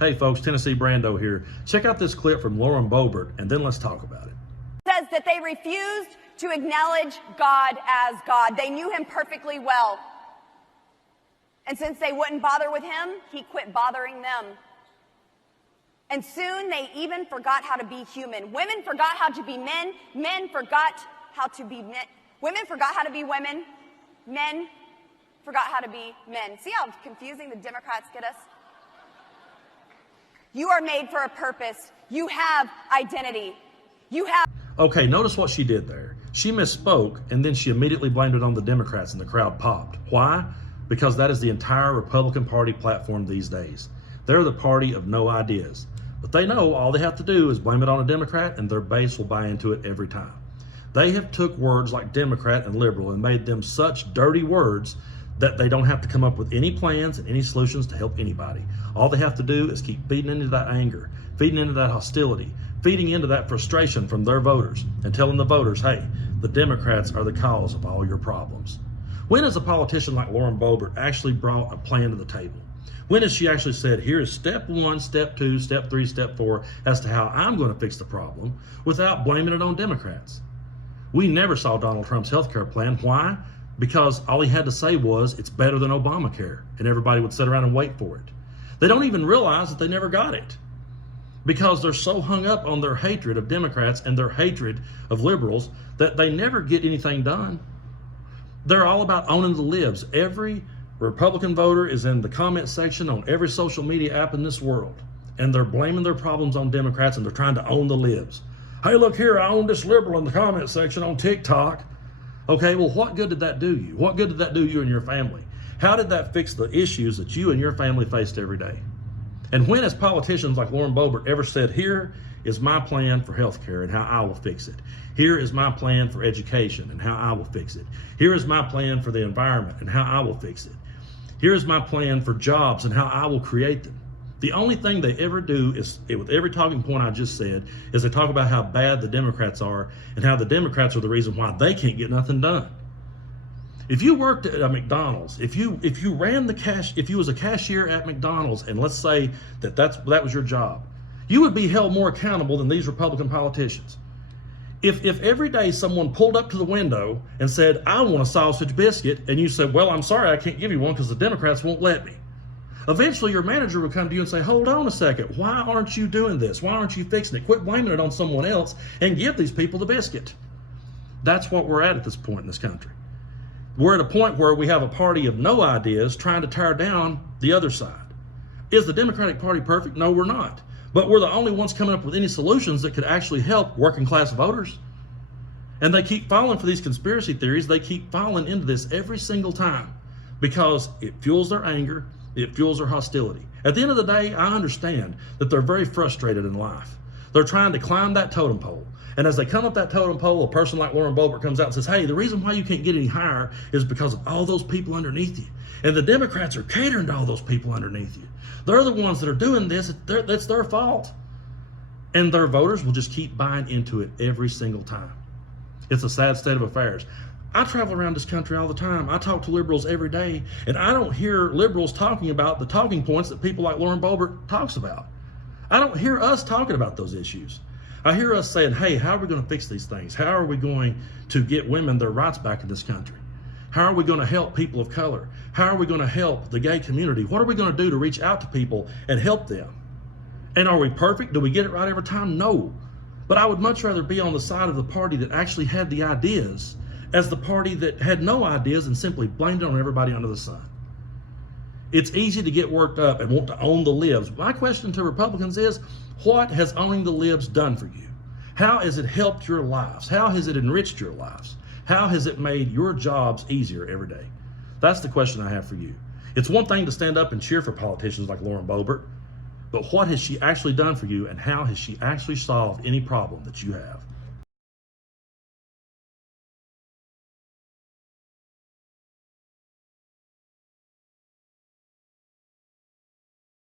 Hey folks, Tennessee Brando here. Check out this clip from Boebert and then let's talk about it. Says that they refused to acknowledge God as God. They knew him perfectly well. And since they wouldn't bother with him, he quit bothering them. And soon they even forgot how to be human. Women forgot how to be men. Men forgot how to be men. Women forgot how to be women. Men forgot how to be men. See how confusing the Democrats get us? You are made for a purpose. You have identity. You have... Okay, notice what she did there. She misspoke and then she immediately blamed it on the Democrats and the crowd popped. Why? Because that is the entire Republican Party platform these days. They're the party of no ideas. But they know all they have to do is blame it on a Democrat and their base will buy into it every time. They have took words like Democrat and liberal and made them such dirty words that they don't have to come up with any plans and any solutions to help anybody. All they have to do is keep feeding into that anger, feeding into that hostility, feeding into that frustration from their voters and telling the voters, hey, the Democrats are the cause of all your problems. When has a politician like Boebert actually brought a plan to the table? When has she actually said, here is step 1, step 2, step 3, step 4 as to how I'm going to fix the problem without blaming it on Democrats? We never saw Donald Trump's health care plan. Why? Because all he had to say was, it's better than Obamacare, and everybody would sit around and wait for it. They don't even realize that they never got it because they're so hung up on their hatred of Democrats and their hatred of liberals that they never get anything done. They're all about owning the libs. Every Republican voter is in the comment section on every social media app in this world, and they're blaming their problems on Democrats and they're trying to own the libs. Hey, look here, I own this liberal in the comment section on TikTok. Okay, well, what good did that do you? What good did that do you and your family? How did that fix the issues that you and your family faced every day? And when has politicians like Boebert ever said, here is my plan for healthcare and how I will fix it. Here is my plan for education and how I will fix it. Here is my plan for the environment and how I will fix it. Here is my plan for jobs and how I will create them. The only thing they ever do is, with every talking point I just said, is they talk about how bad the Democrats are and how the Democrats are the reason why they can't get nothing done. If you worked at a McDonald's, if you ran the cash, if you was a cashier at McDonald's, and let's say that was your job, you would be held more accountable than these Republican politicians. If every day someone pulled up to the window and said, I want a sausage biscuit, and you said, well, I'm sorry, I can't give you one because the Democrats won't let me. Eventually your manager would come to you and say, hold on a second, why aren't you doing this? Why aren't you fixing it? Quit blaming it on someone else and give these people the biscuit. That's what we're at this point in this country. We're at a point where we have a party of no ideas trying to tear down the other side. Is the Democratic Party perfect? No, we're not. But we're the only ones coming up with any solutions that could actually help working class voters. And they keep falling for these conspiracy theories. They keep falling into this every single time because it fuels their anger. It fuels their hostility. At the end of the day, I understand that they're very frustrated in life. They're trying to climb that totem pole. And as they come up that totem pole, a person like Boebert comes out and says, hey, the reason why you can't get any higher is because of all those people underneath you. And the Democrats are catering to all those people underneath you. They're the ones that are doing this. That's their fault. And their voters will just keep buying into it every single time. It's a sad state of affairs. I travel around this country all the time. I talk to liberals every day, and I don't hear liberals talking about the talking points that people like Boebert talks about. I don't hear us talking about those issues. I hear us saying, hey, how are we going to fix these things? How are we going to get women their rights back in this country? How are we going to help people of color? How are we going to help the gay community? What are we going to do to reach out to people and help them? And are we perfect? Do we get it right every time? No. But I would much rather be on the side of the party that actually had the ideas as the party that had no ideas and simply blamed it on everybody under the sun. It's easy to get worked up and want to own the libs. My question to Republicans is, what has owning the libs done for you? How has it helped your lives? How has it enriched your lives? How has it made your jobs easier every day? That's the question I have for you. It's one thing to stand up and cheer for politicians like Boebert, but what has she actually done for you and how has she actually solved any problem that you have?